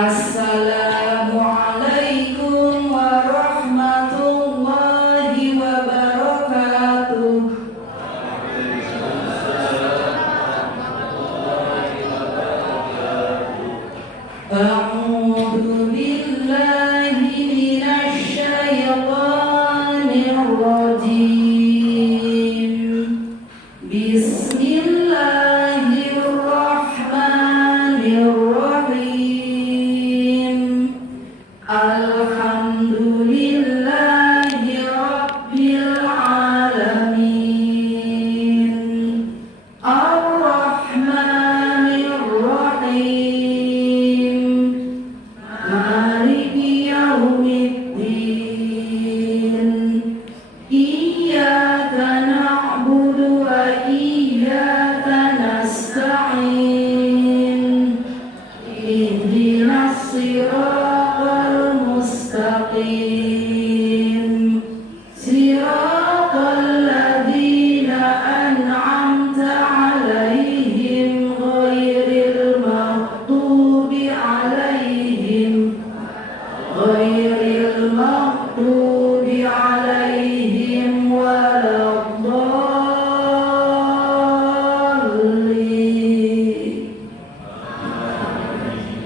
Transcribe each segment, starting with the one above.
Assalamualaikum warahmatullahi wabarakatuh. A'udzu billahi minasy syaithanir rajim. Bismillahirrahmanirrahim. Alhamdulillahi rabbil alamin. Ar-Rahmanir Rahim. Maliki yaumiddin. Iyyaka na'budu wa iyyaka nasta'in. Ihdinas siratal mustaqim. Siratal ladzina an'amta 'alaihim ghairil maghdubi 'alaihim waladdallin.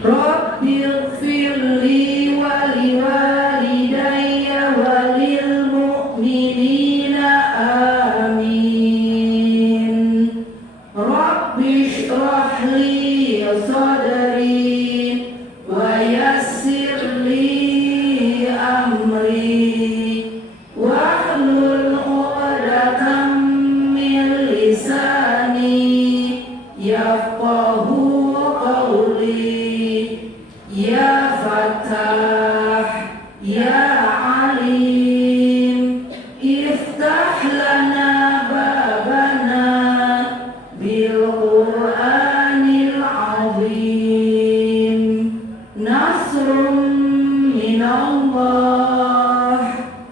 Rabbighfirli wa liwalidayya wa lil mu'minina amin. Rabbi shrah li sadri wa yassir li amri wahlul 'uqdatam min lisani yafqahu qawli. Ya Fattah, Ya Alim, iftah lana babana bil Qur'anil azim. Nasrun minallah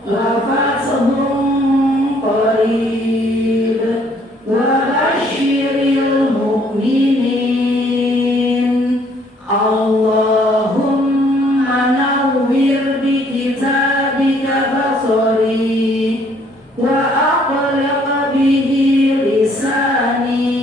wa fathun qarib wa basyiril mu'minin. Allahumma nawwir bi kitabika basari wa aqliq bihi lisani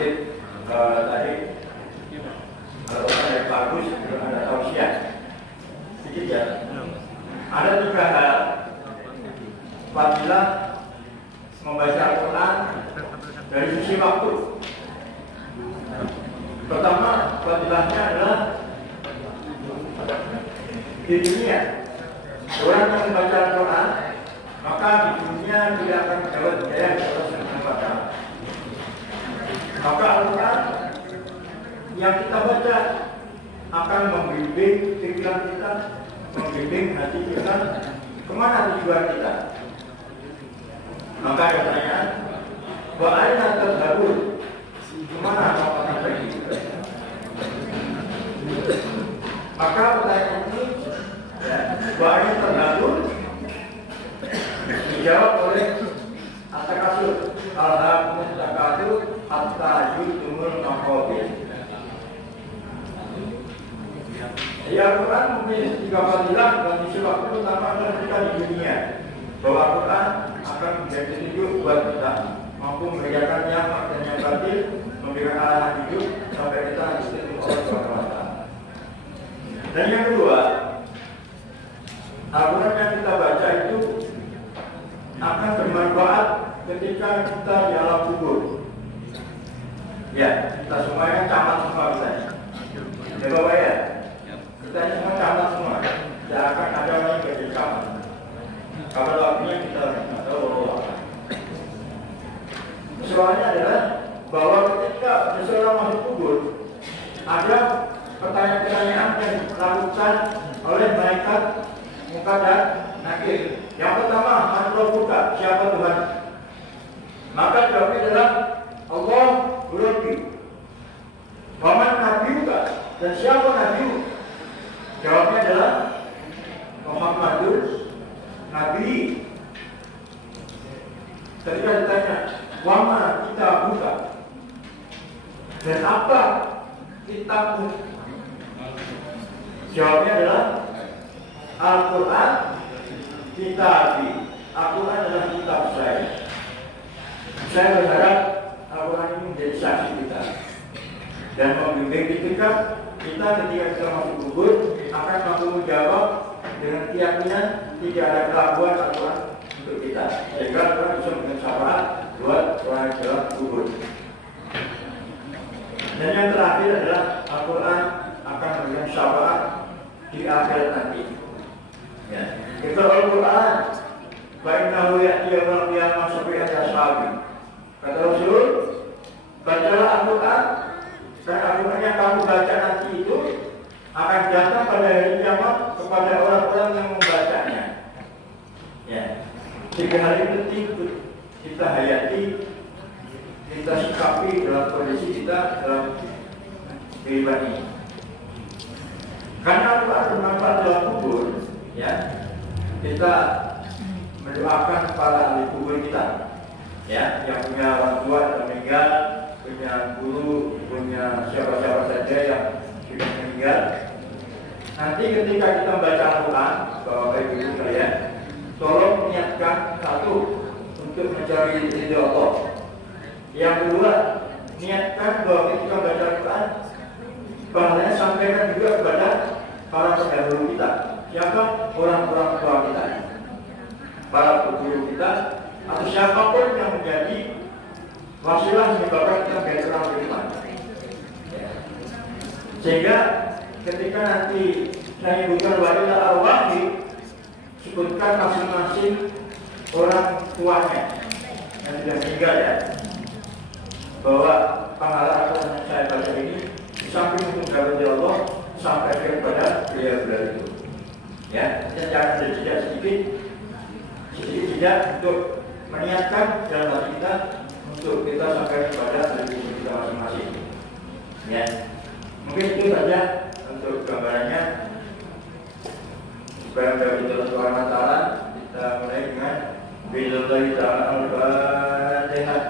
sedikit tadi kalau saya bagus belum ada tausiah sedikit ya. Ada 3 hal fadilah membaca Al-Quran dari sisi waktu. Pertama, fadilahnya adalah di dunia. Orang yang membaca Al-Quran, maka di dunia tidak akan mendapat hidayah kalau sedang membaca. Maka Al-Quran yang kita baca akan membimbing pikiran kita, membimbing hati kita kemana tujuan kita. Maka ada pertanyaan, wa aina tadhhabun? Kemana mau kita pergi? Maka pertanyaan ini, wa aina tadhhabun dijawab oleh At-Takasur, al-hakumut takatsur hatta yurtumul maqabir. Al-Quran memiliki 3 fadilah dan sisi waktu pertama adalah ketika di dunia, bahwa Al-Quran akan menjadi tunjuk buat kita mampu membedakan yang dan yang batil, memberikan arahan hidup sampai kita dituntut oleh Allah. Dan yang kedua, Al-Quran yang kita baca itu akan bermanfaat ketika kita di alam kubur. Ya, kita semuanya camat semua kita. Ya Bapak ya, kita semua camat semua. Tidak akan ada orang yang jadi camat. Kabar waktunya kita tidak tahu. Soalnya adalah bahwa ketika seseorang masuk kubur, ada pertanyaan-pertanyaan yang dilakukan oleh malaikat muka dan nakir. Yang pertama, Allah buka siapa Tuhan? Maka jawabnya adalah Allah Rabbi. Waman Nabi buka, dan siapa Nabi? Jawabnya adalah Muhammadur Nabi. Ketika ditanya, wama kita buka, dan apa kitabmu? Jawabnya adalah Al-Quran kitabi. Al-Quran adalah kitab saya. Saya berharap Al-Quran ini menjadi saksi kita dan membimbing kita ketika kita masuk kubur akan mampu menjawab dengan keyakinan tidak ada keraguan Al-Quran untuk kita, sehingga Al-Quran bisa memberikan syafaat buat orang yang dalam kubur. Dan yang terakhir adalah Al-Quran akan memberikan syafaat di akhirat nanti. Ya. Kita Al-Quran fa'innahu ya'ti yawmal qiyamah syafi'an ashabi. Kata Rasul, bacalah Al-Quran, dan Al-Quran yang kamu baca nanti itu akan datang pada hari kiamat kepada orang-orang yang membacanya. Ya. 3 hal ini penting untuk kita hayati, kita sikapi dalam kondisi kita dalam kehidupan ini. Karena Al-Quran bermanfaat dalam kubur, ya, kita mendoakan para ahli kubur kita, ya, yang punya orang tua yang meninggal, punya guru, punya siapa-siapa saja yang sudah meninggal. Nanti ketika kita membaca Al-Quran, Bapak Ibu sekalian, tolong niatkan satu untuk mencari ridho Allah. Yang kedua, niatkan bahwa ketika membaca Al-Quran, pahalanya sampaikan juga kepada para pendahulu kita. Siapa? Orang-orang tua kita, para guru kita, atau siapapun yang menjadi wasilah menyebabkan kita menjadi orang beriman. Sehingga ketika nanti saya menyebutkan wa'ila al-wahid, sebutkan masing-masing orang tuanya yang sudah meninggal, ya, bahwa pahala Al-Quran yang saya baca ini samping untuk mendapat Allah sampai kepada beliau-beliau itu. Ya, kita jangan berjeda sedikit untuk meniatkan dalam hati kita untuk kita sampai kepada diri kita masing-masing. Ya, mungkin itu saja untuk gambarannya. Supaya dari Allah Taala kita mulai dengan billahi ta'ala al-Fatihah.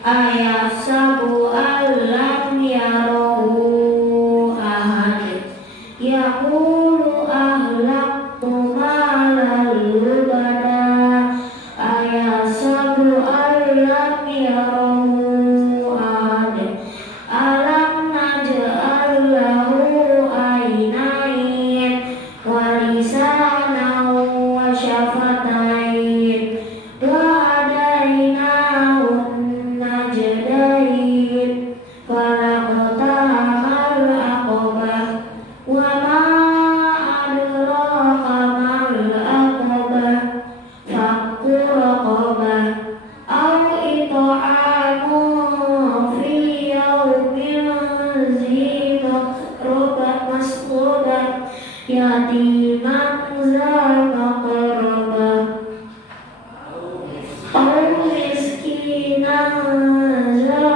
Ayasabu allam yarahu ahad. Yaqulu ahlaktu malan lubada. Ayasabu allam yarahu ahad. Alam naj'al lahu aynayn wa lisanan wa syafatain wa hadainahu najdain falaqtahamal aqabah wa ma adraka mal aqabah fakku raqabah aw it'amun fi yawmin zi masrubah yatiman za maqrabah aw miskinan za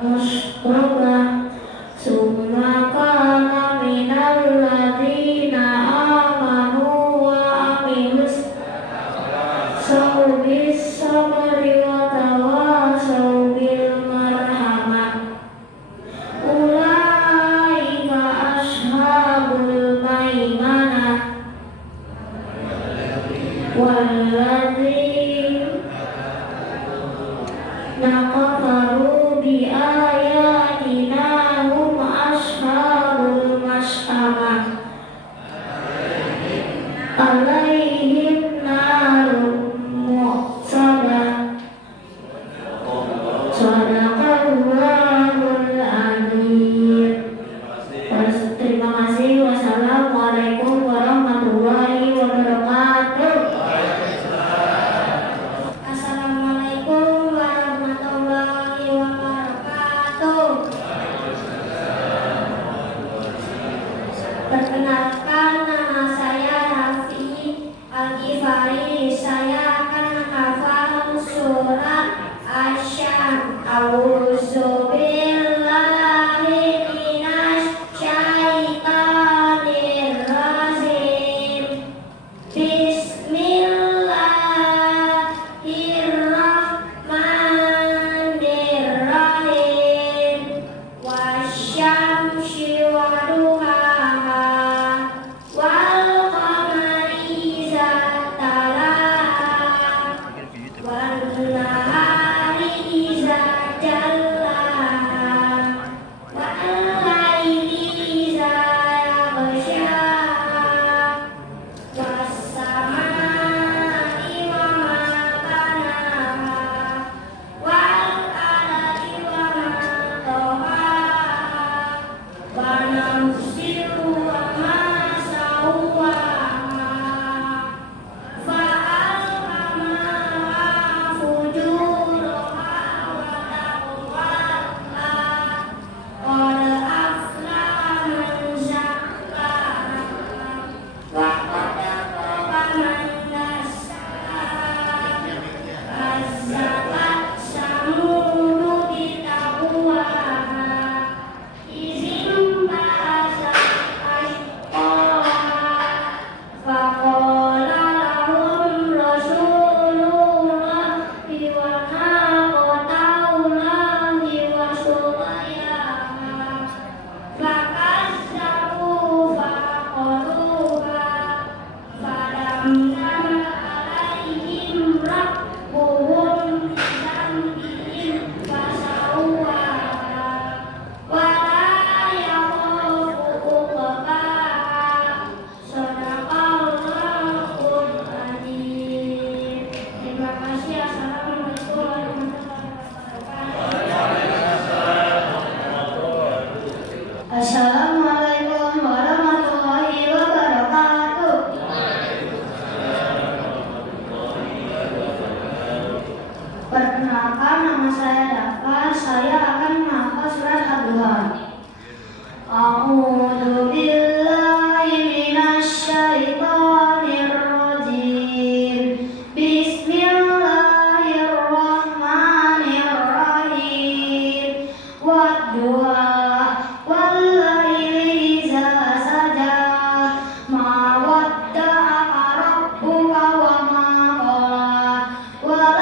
masrubah summa kana minal ladzina amanu wa amilus bis sabri wa tawasaw bil marhamah. Ulaika ashabul maimanah walladzina kafaru bi ayatina hum ashabul mas'amah alaihim narum muqsadah. Sadaqallahul adzim. Terima kasih. Wassalamualaikum warahmatullahi wabarakatuh. Assalamualaikum warahmatullahi wabarakatuh. Perkenalkan, nama saya Rafi Al-Ghifari. Saya akan menghafal surat Asy-Syams. A'udzu billahi minasy syaithanir rajim. Bismillahirrahmanirrahim. Wasyamsi waduhaha wal qamari idza talaha wan nahari idza jallaha wal laili idza yaghshaha was samaa'i wa ma banaha wal ardi wa ma tahaha wa nafsin wa ma sawwaha fa alhamaha fujuraha wa taqwaha qad aflaha man zakkaha wa qad khaba man dassaha. Kazzabat Samudu bitaqwaha izin ba'asa ashqaha faqala lahum rasulullahi wa naqatallahi wa suqyaha fakazzabu faqaluha fadamdama alaihim rabbuhum bidzambihim fasawwaha wa la yakhafu uqbaha. Shadaqallahul adzim. Terima kasih. Assalamualaikum warahmatullahi wabarakatuh. Assalamualaikum warahmatullahi wabarakatuh. Perkenalkan, nama saya Dafa. Saya akan menghafal surat Ad-Duha. A'udzu billahi minasy syaithanir rajim. Bismillahirrahmanirrahim. Wad-duha wal laili idza saja ma wadda'aka rabbuka wa ma qala wal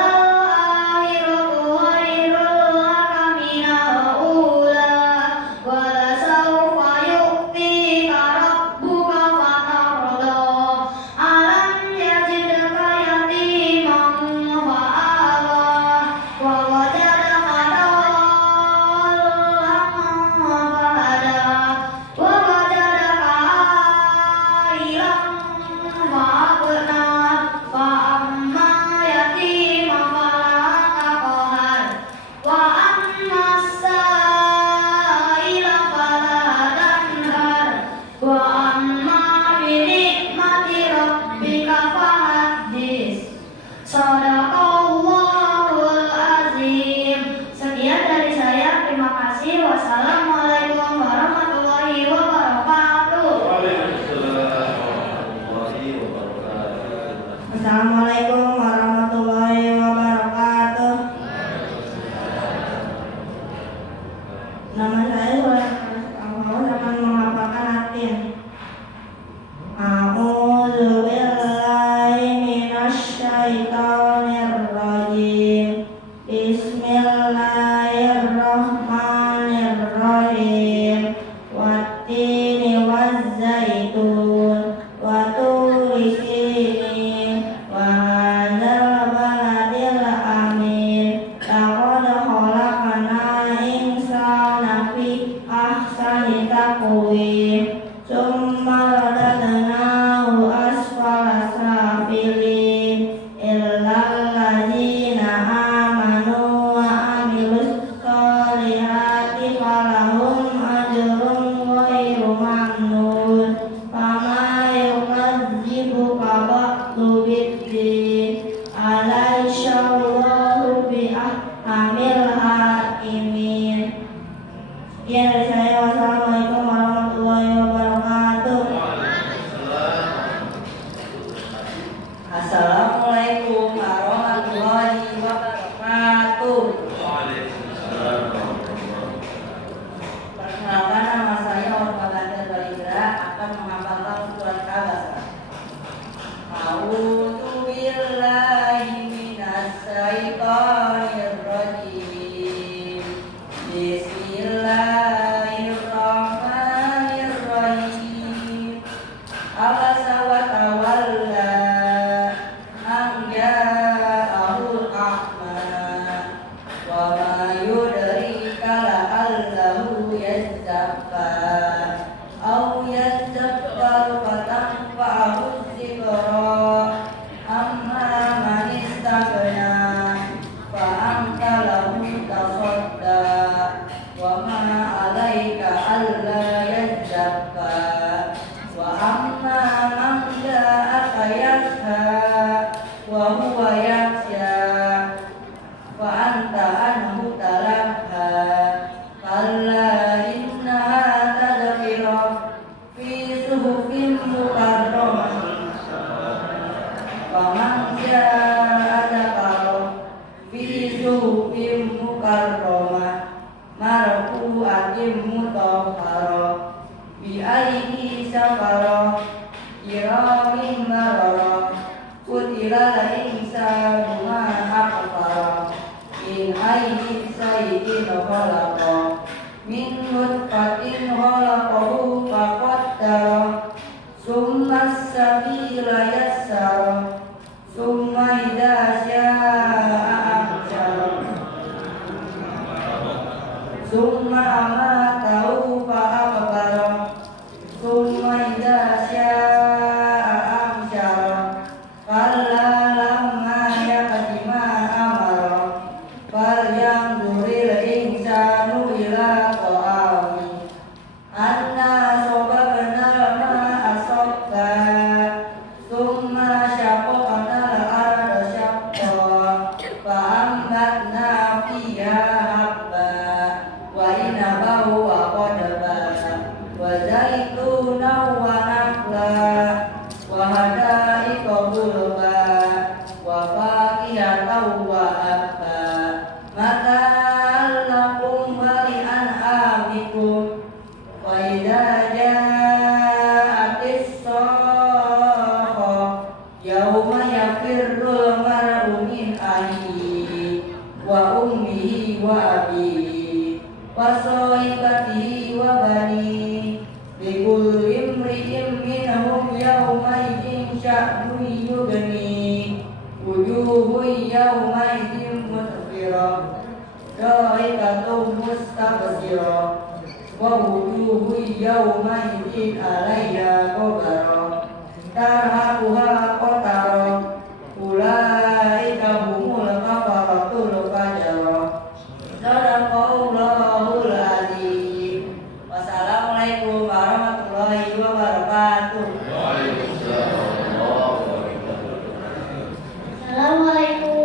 Shadaqallahul azim. Sekian dari saya, terima kasih. Wassalamualaikum warahmatullahi wabarakatuh. Assalamualaikum warahmatullahi wabarakatuh. Nama saya Suhail akan menghafalkan artinya. A'udzu billahi minasy syaithanir rajim. Bismillahirrahmanirrahim. Wattini wazzaitun wa turi sinin wa hadzal baladil amin. Laqad khalaqnal insana fi ahsani taqwim. Summa radadnahu asfala safilin illal ladzina amanu wa amilus solihati falahum ajrun ghairu mamnun. Fama yukadzibuka ba'du biddin alaihsyallahu bi'ahkamil hakimin. Sekian dari saya. Wassalamualaikum warahmatullahi wabarakatuh. Assalamualaikum warahmatullahi wabarakatuh. Perkenalkan, nama saya Ormalandir Balindra akan menghafalkan surat Abasa. A'udzu billahi minas syaitonir rajim. Bismillahirrahmanirrahim. Abasa wa tawalla an ja'ahul a'ma wa ma yudrika la'allahu yazzakka aw yazzakkaru fatanfa'ahu dzikra amma man istaghna fa anta lahu tasadda wa ma 'alaika alla yazzakka wa amma man ja'aka yasha wa huwa yakhsha fa anta anhu talakha kalla innaha tadhkira fi suhufin mukarramah faman ja'aka fi suhufin mukarramah marfu'atin mutahharah bi aidi safarah kiramin bararah kutila insanu ma akfara min ayyi shay'in khalaqa min nutfatin khalaqahu faqaddara summa as-sabila yassara summa idza syaa anshara summa amatahu fa akbara summa idza syaa anshara kalla lamma yaqdi ma amara falyanzuril insanu ila ta'ami anna sababna ma'a sabba summa syaqaqna al-arda syaqqa fa ambatna fiha habba wa inabahu wa qadba wa zaitunan wa nakhla wa hadaiqa ghulba wa faqihatan wa abba mata'an lakum wa li'an'amikum wa idza ja'atis saakha yauma yafirrul mar'u min akhihi wa ummihi wa abihi wa sahibatihi wa banihi likulli imri'in minhum yawma idin sya'nun yughni wujuhun yawma idin musfirah dhahikatun mustabshirah wa wujuhun yawma idin 'alayha ghabarah tarhaquha qatarah ulaika humul kafaratul fajarah. Sadaqallahul azim. Wassalamualaikum warahmatullahi wabarakatuh. Assalamualaikum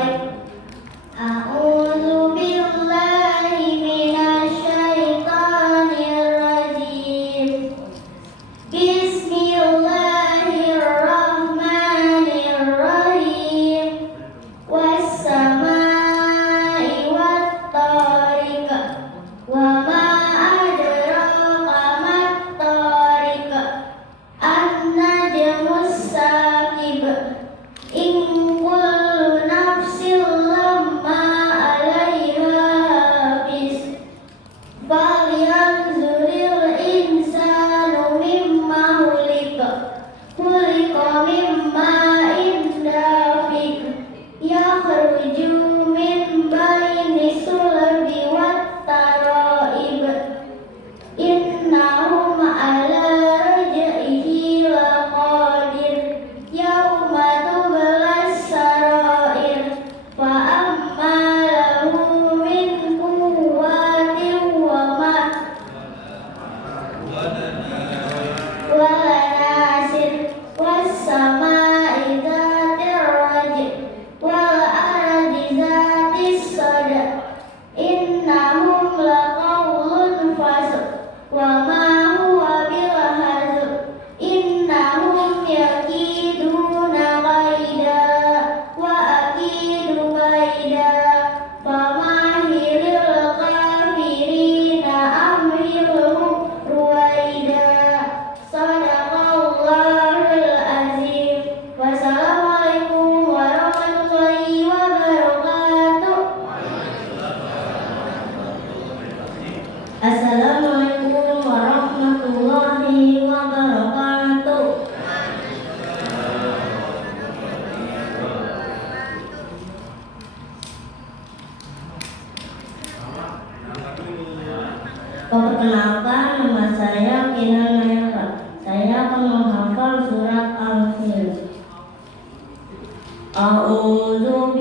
Tarik. A'udzu billahi minasyaitonir rajim. Bismillahirrahmanirrahim. Was-samaa'i wat-thariq. Wa ma adraka mat-thariq. An-najmus saqib. In kullu nafsin lamma 'alaiha hafiz. Falyanzuril insanu mimma khuliqa min ma'in dafiq. Yakhruju min baini sulbi wat-tara'ib. Innahum 'ala raj'ihi laqadir. Yauma tublas sarair. Fa amma lahu min quwwatin wa ma walanasir. Was-samaa'i dzatir raj' wal ardi dzatis sada. Innahum laqawlun fasl wa ma huwa bil hazl. Innahum yakiduna qaida wa akidu qaida. Famahilil kafirina amhilhum ruwaida. Shadaqallahul azim. Wassalamualaikum warahmatullahi wabarakatuh. Assalamualaikum warahmatullahi wabarakatuh. Perkenalkan, nama saya Kinan Mayaka. Saya akan menghafal surat Al-Fil. A'udzu